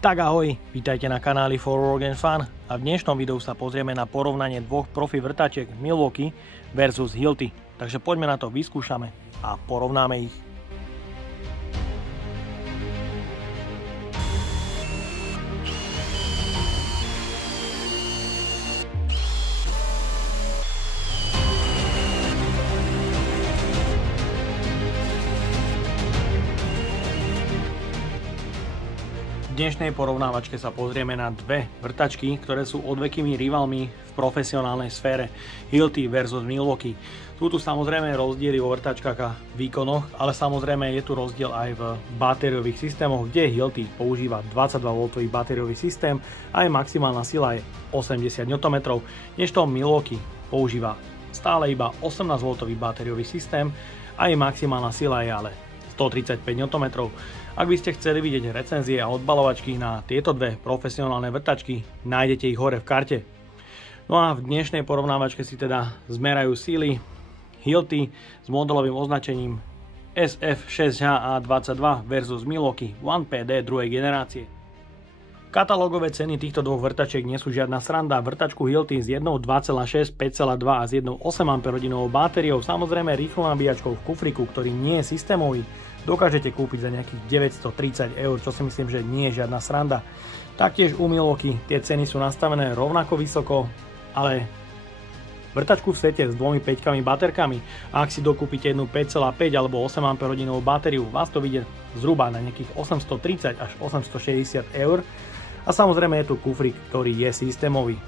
Tak ahoj, vítajte na kanáli For Work and Fun a v dnešnom videu sa pozrieme na porovnanie dvoch profi vrtačiek Milwaukee versus Hilti. Takže poďme na to, vyskúšame a porovnáme ich. V dnešnej porovnávačke sa pozrieme na dve vrtačky, ktoré sú odvekými rivalmi v profesionálnej sfére, Hilti versus Milwaukee. Sú tu samozrejme rozdiely vo vrtačkách a výkonoch, ale samozrejme je tu rozdiel aj v batériových systémoch, kde Hilti používa 22V batériový systém a aj maximálna sila je 80 Nm, kdežto Milwaukee používa stále iba 18V batériový systém a aj maximálna sila je ale 135 Nm. Ak by ste chceli vidieť recenzie a odbalovačky na tieto dve profesionálne vrtačky, nájdete ich hore v karte. No a v dnešnej porovnávačke si teda zmerajú síly Hilti s modelovým označením SF6HA22 versus Milwaukee One PD druhej generácie. Katalógové ceny týchto dvoch vrtačiek nie sú žiadna sranda. Vrtačku Hilti s jednou 2,6, 5,2 a s jednou 8 Ah batériou, samozrejme rýchlou nabíjačkou v kufriku, ktorý nie je systémový, dokážete kúpiť za nejakých 930 €, čo si myslím, že nie je žiadna sranda. Taktiež u Milwaukee tie ceny sú nastavené rovnako vysoko, ale vrtačku v sete s dvomi 5 baterkami, a ak si dokúpite jednu 5,5 alebo 8 Ah batériu, vás to vyjde zhruba na nejakých 830 až 860 €. A samozrejme je tu kufrik, ktorý je systémový.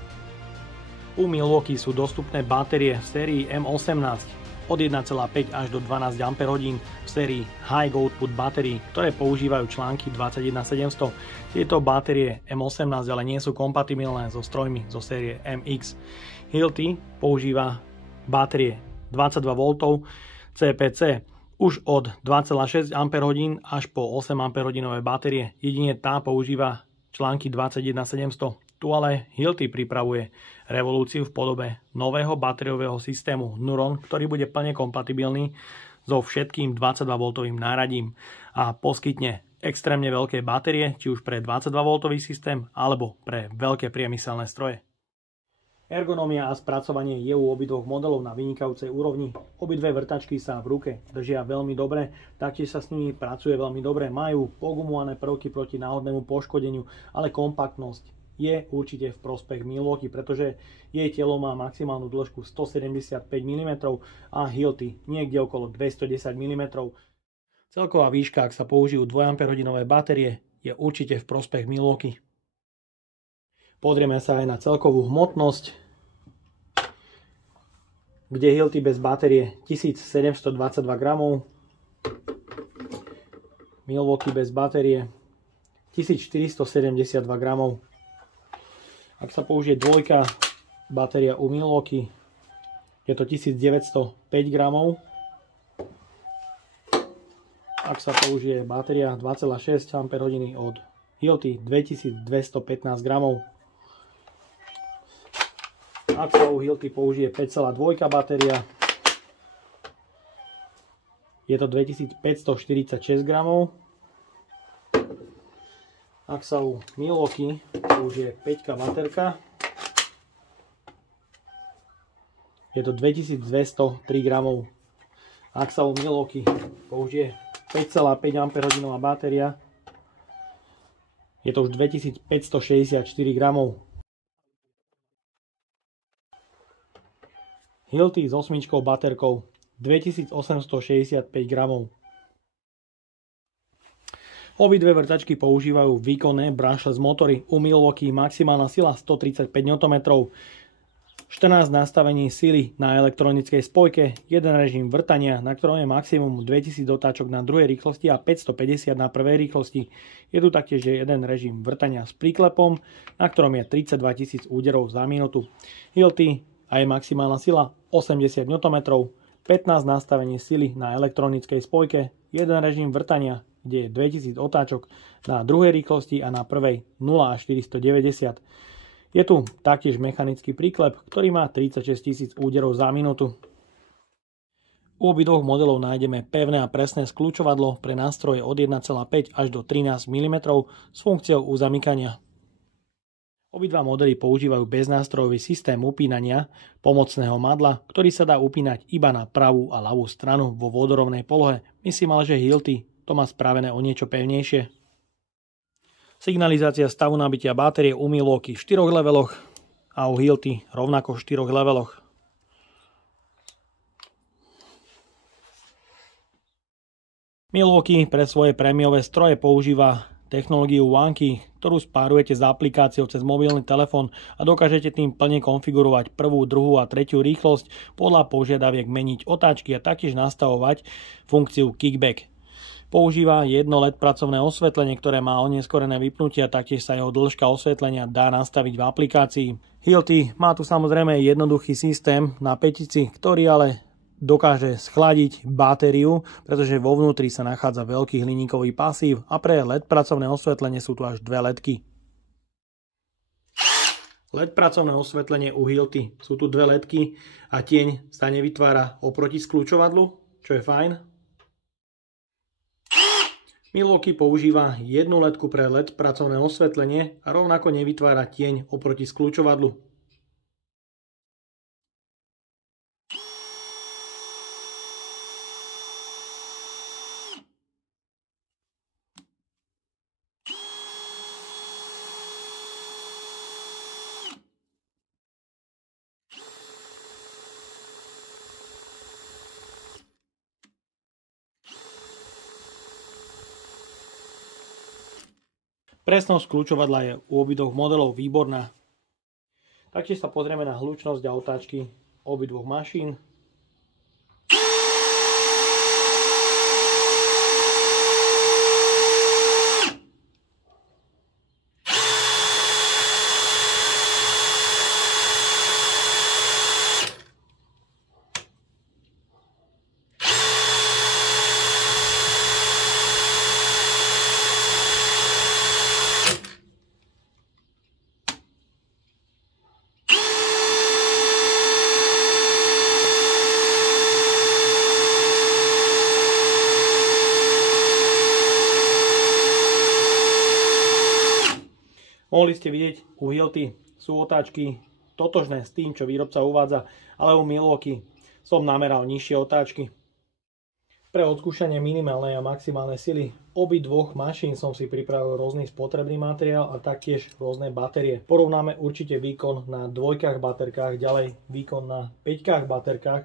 U Milwaukee sú dostupné batérie v sérii M18 od 1,5 až do 12 Ah v sérii High Output batérií, ktoré používajú články 21700. Tieto batérie M18 ale nie sú kompatibilné so strojmi zo série MX. Hilti používa batérie 22V CPC už od 2,6 Ah až po 8 Ah batérie. Jedine tá používa články 21700. Tu ale Hilti pripravuje revolúciu v podobe nového batériového systému Neuron, ktorý bude plne kompatibilný so všetkým 22V náradím a poskytne extrémne veľké batérie, či už pre 22V systém alebo pre veľké priemyselné stroje. Ergonómia a spracovanie je u obidvoch modelov na vynikajúcej úrovni. Obidve vrtačky sa v ruke držia veľmi dobre, taktiež sa s nimi pracuje veľmi dobre, majú pogumované prvky proti náhodnému poškodeniu, ale kompaktnosť je určite v prospech Milwaukee, pretože jej telo má maximálnu dĺžku 175 mm a Hilti niekde okolo 210 mm. Celková výška, ak sa použijú 2 Ah batérie, je určite v prospech Milwaukee. Pozrieme sa aj na celkovú hmotnosť, kde Hilti bez batérie 1722 gramov, Milwaukee bez batérie 1472 gramov. Ak sa použije dvojka batéria u Milwaukee, je to 1905 gramov. Ak sa použije batéria 2,6 Ah od Hilti, 2215 gramov. Ak sa u Hilti použije 5,2 batéria, je to 2546 gramov. Ak sa u Milwaukee použije 5 baterka, je to 2203 gramov. Ak sa u Milwaukee použije 5,5 Ah batéria, je to už 2564 gramov. Hilti s 8 baterkou 2865 gramov. Obidve vrtačky používajú výkonné brushless motory. U Milwaukee maximálna sila 135 Nm, 14 nastavení sily na elektronickej spojke, jeden režim vrtania, na ktorom je maximum 2000 otáčok na druhej rýchlosti a 550 na prvej rýchlosti. Je tu taktiež jeden režim vrtania s príklepom, na ktorom je 32 000 úderov za minútu. Hilti a je maximálna sila 80 Nm, 15 nastavení sily na elektronickej spojke, jeden režim vrtania, kde je 2000 otáčok na druhej rýchlosti a na prvej 0 až 490. Je tu taktiež mechanický príklep, ktorý má 36 000 úderov za minútu. U obidvoch modelov nájdeme pevné a presné skľúčovadlo pre nástroje od 1,5 až do 13 mm s funkciou uzamykania. Obidva modely používajú beznástrojový systém upínania pomocného madla, ktorý sa dá upínať iba na pravú a ľavú stranu vo vodorovnej polohe. Myslím ale, že Hilti to má spravené o niečo pevnejšie. Signalizácia stavu nabitia batérie u Milwaukee v 4 leveloch a u Hilti rovnako v 4 leveloch. Milwaukee pre svoje prémiové stroje používa technológiu OneKey, ktorú spárujete s aplikáciou cez mobilný telefón a dokážete tým plne konfigurovať prvú, druhú a tretiu rýchlosť podľa požiadaviek, meniť otáčky a taktiež nastavovať funkciu kickback. Používa jedno LED pracovné osvetlenie, ktoré má oneskorené vypnutie a taktiež sa jeho dĺžka osvetlenia dá nastaviť v aplikácii. Hilti má tu samozrejme jednoduchý systém na pätici, ktorý ale dokáže schladiť batériu, pretože vo vnútri sa nachádza veľký hliníkový pasív a pre LED pracovné osvetlenie sú tu až dve LEDky. LED pracovné osvetlenie u Hilti sú tu dve LEDky a tieň sa nevytvára oproti skľúčovadlu, čo je fajn. Milwaukee používa jednu LEDku pre LED pracovné osvetlenie a rovnako nevytvára tieň oproti skľúčovadlu. Presnosť kľúčovadla je u obidvoch modelov výborná. Taktiež sa pozrieme na hlučnosť a otáčky obidvoch mašín. Mohli ste vidieť, u Hilti sú otáčky totožné s tým, čo výrobca uvádza, ale u Milwaukee som nameral nižšie otáčky. Pre odskúšanie minimálnej a maximálnej sily obidvoch mašín som si pripravil rôzny spotrebný materiál a taktiež rôzne batérie. Porovnáme určite výkon na 2 baterkách, ďalej výkon na 5 baterkách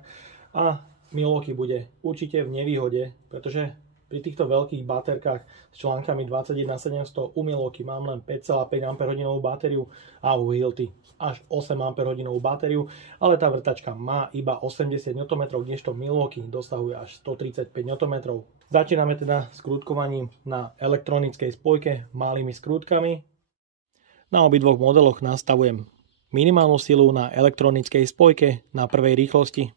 a Milwaukee bude určite v nevýhode, pretože pri týchto veľkých baterkách s článkami 21700 u Milwaukee mám len 5,5 Ah batériu a u Hilti až 8 Ah batériu, ale tá vrtačka má iba 80 Nm, kdežto Milwaukee dosahuje až 135 Nm. Začíname teda skrutkovaním na elektronickej spojke malými skrutkami. Na obidvoch modeloch nastavujem minimálnu silu na elektronickej spojke na prvej rýchlosti.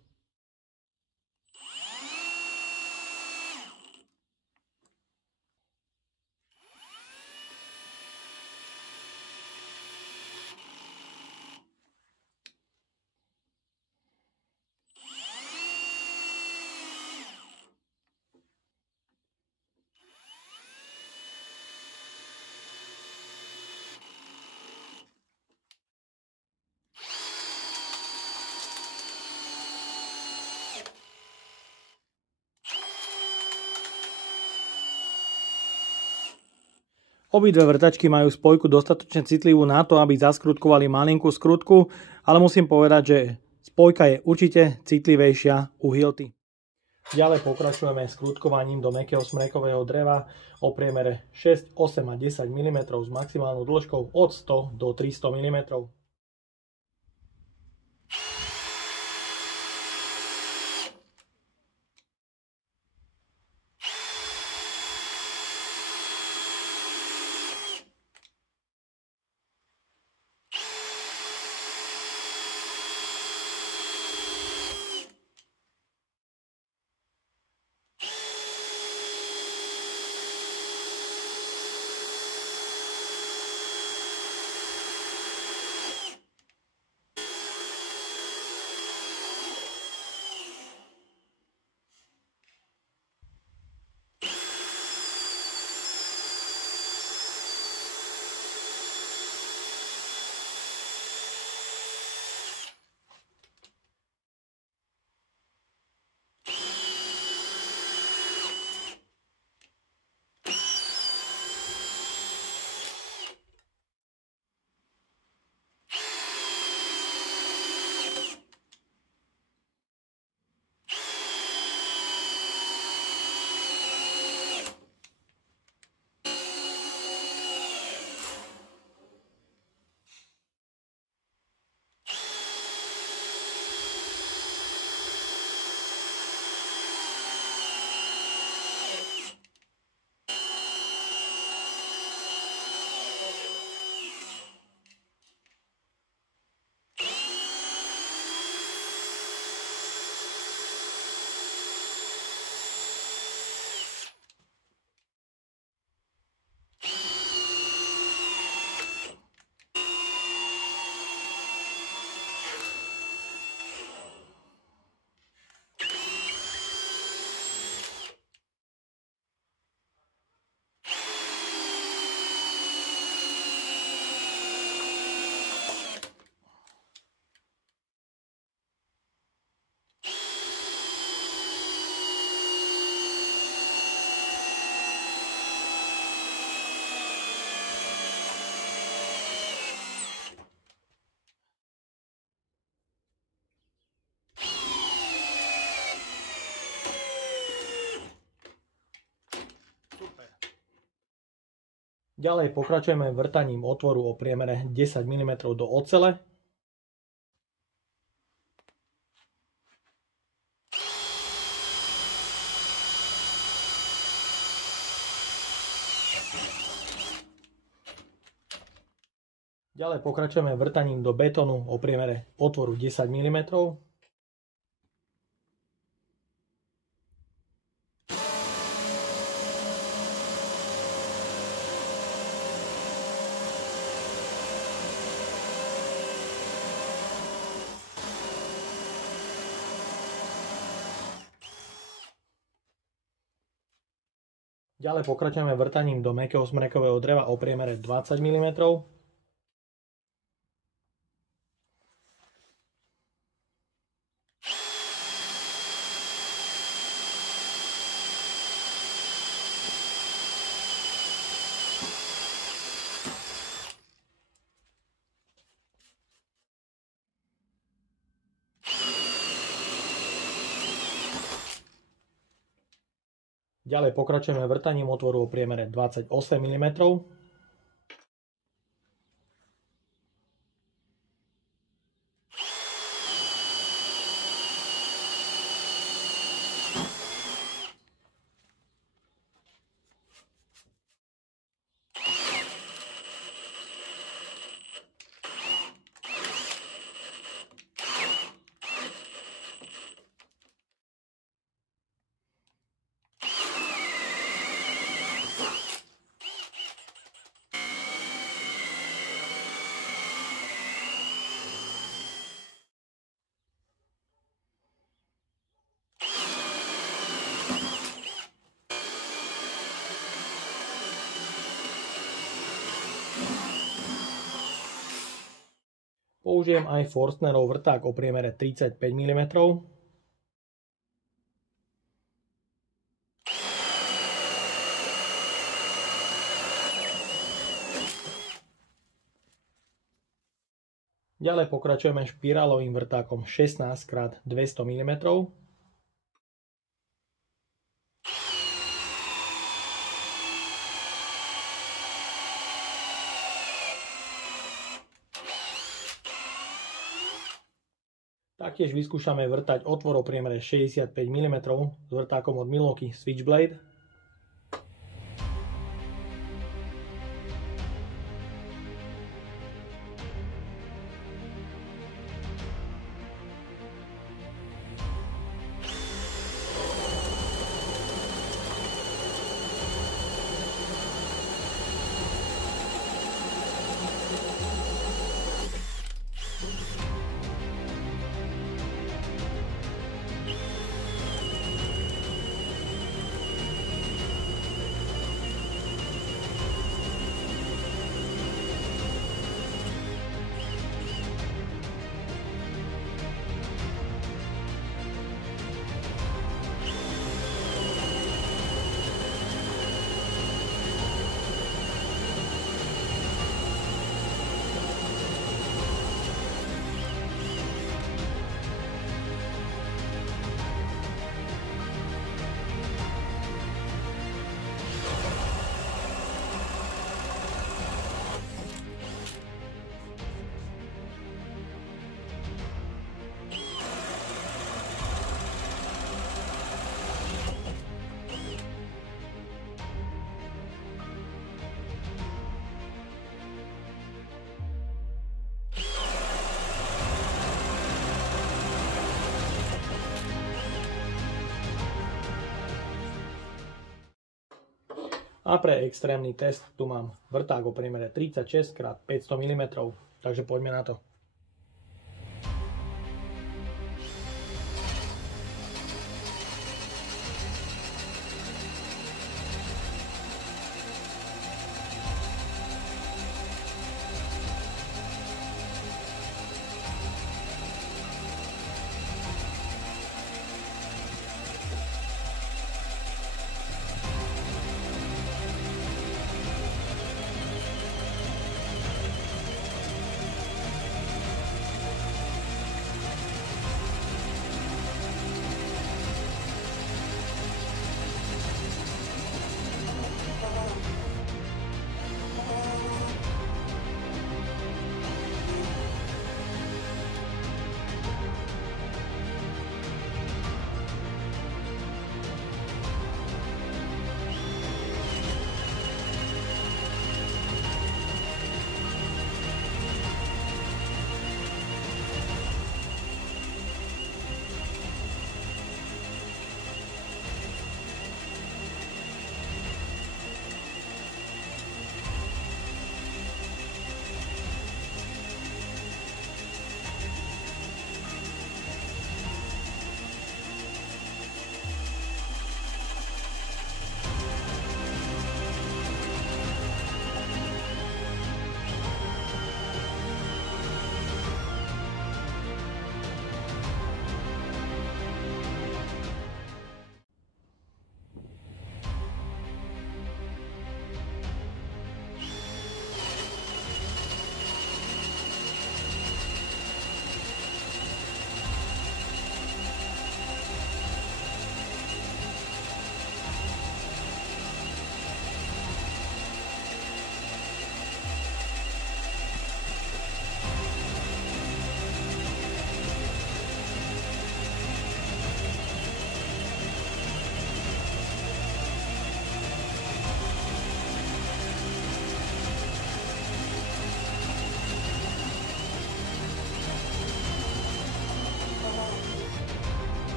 Obidve vrtačky majú spojku dostatočne citlivú na to, aby zaskrutkovali malinkú skrutku, ale musím povedať, že spojka je určite citlivejšia u Hilti. Ďalej pokračujeme skrutkovaním do mäkkého smrekového dreva o priemere 6, 8 a 10 mm s maximálnou dĺžkou od 100 do 300 mm. Ďalej pokračujeme vrtaním otvoru o priemere 10 mm do ocele. Ďalej pokračujeme vrtaním do betónu o priemere otvoru 10 mm. Ďalej pokračujeme vrtaním do mäkkého smrekového dreva o priemere 20 mm. Ďalej pokračujeme vrtaním otvoru o priemere 28 mm. Použijem aj Forstnerov vrták o priemere 35 mm. Ďalej pokračujeme špirálovým vrtákom 16x200 mm. Taktiež vyskúšame vrtať otvor o priemere 65 mm s vrtákom od Milwaukee Switchblade. A pre extrémny test tu mám vrták o priemere 36x500 mm, takže poďme na to.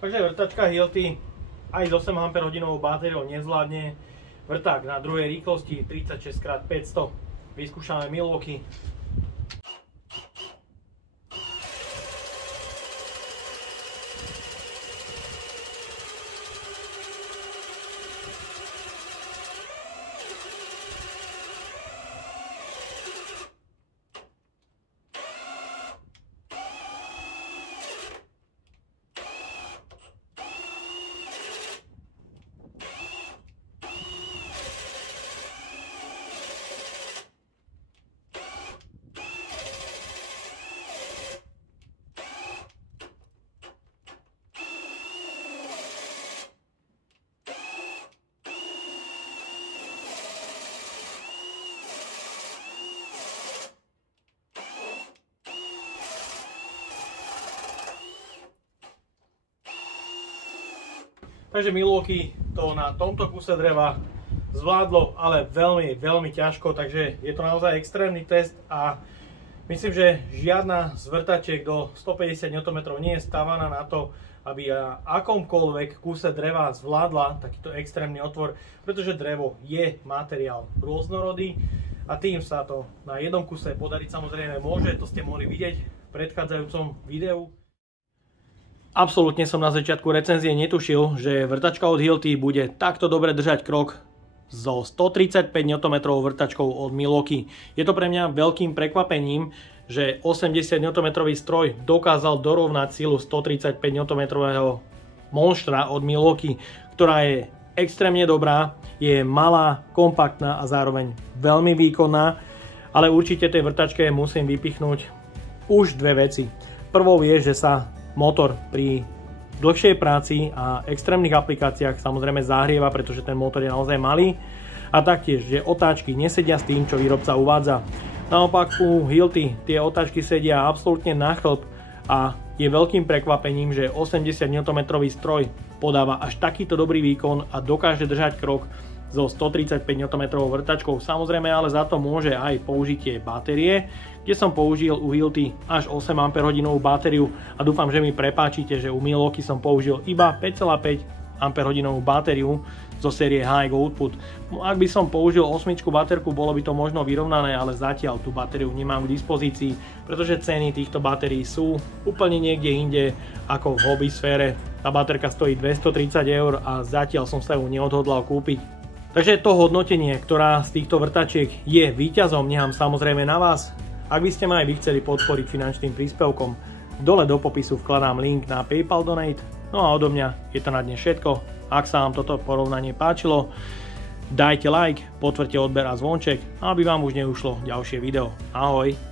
Takže vrtačka Hilti aj s 8 Ah batériou nezvládne vrták na druhej rýchlosti 36x500. Vyskúšame Milwaukee. Takže Milwaukee to na tomto kuse dreva zvládlo, ale veľmi ťažko, takže je to naozaj extrémny test a myslím, že žiadna z vrtačiek do 150 Nm nie je stávaná na to, aby na akomkoľvek kuse dreva zvládla takýto extrémny otvor, pretože drevo je materiál rôznorodý a tým sa to na jednom kuse podariť samozrejme môže, to ste mohli vidieť v predchádzajúcom videu. Absolútne som na začiatku recenzie netušil, že vrtačka od Hilti bude takto dobre držať krok so 135 Nm vrtačkou od Milwaukee. Je to pre mňa veľkým prekvapením, že 80 Nm stroj dokázal dorovnať silu 135 Nm monštra od Milwaukee, ktorá je extrémne dobrá, je malá, kompaktná a zároveň veľmi výkonná, ale určite tej vrtačke musím vypichnúť už dve veci. Prvou je, že sa motor pri dlhšej práci a extrémnych aplikáciách samozrejme zahrieva, pretože ten motor je naozaj malý a taktiež, že otáčky nesedia s tým, čo výrobca uvádza. Naopak u Hilti tie otáčky sedia absolútne na chlb a je veľkým prekvapením, že 80 Nm stroj podáva až takýto dobrý výkon a dokáže držať krok so 135 Nm vrtačkou. Samozrejme ale za to môže aj použitie batérie, kde som použil u Hilti až 8 Ah batériu a dúfam, že mi prepáčite, že u Milwaukee som použil iba 5,5 Ah batériu zo série High Output. Ak by som použil 8 baterku, bolo by to možno vyrovnané, ale zatiaľ tú batériu nemám k dispozícii, pretože ceny týchto batérií sú úplne niekde inde ako v hobby sfére. Tá baterka stojí 230 € a zatiaľ som sa ju neodhodlal kúpiť. Takže to hodnotenie, ktorá z týchto vrtačiek je víťazom, nechám samozrejme na vás. Ak by ste ma aj vy chceli podporiť finančným príspevkom, dole do popisu vkladám link na PayPal Donate. No a odo mňa je to na dnes všetko. Ak sa vám toto porovnanie páčilo, dajte like, potvrďte odber a zvonček, aby vám už neušlo ďalšie video. Ahoj!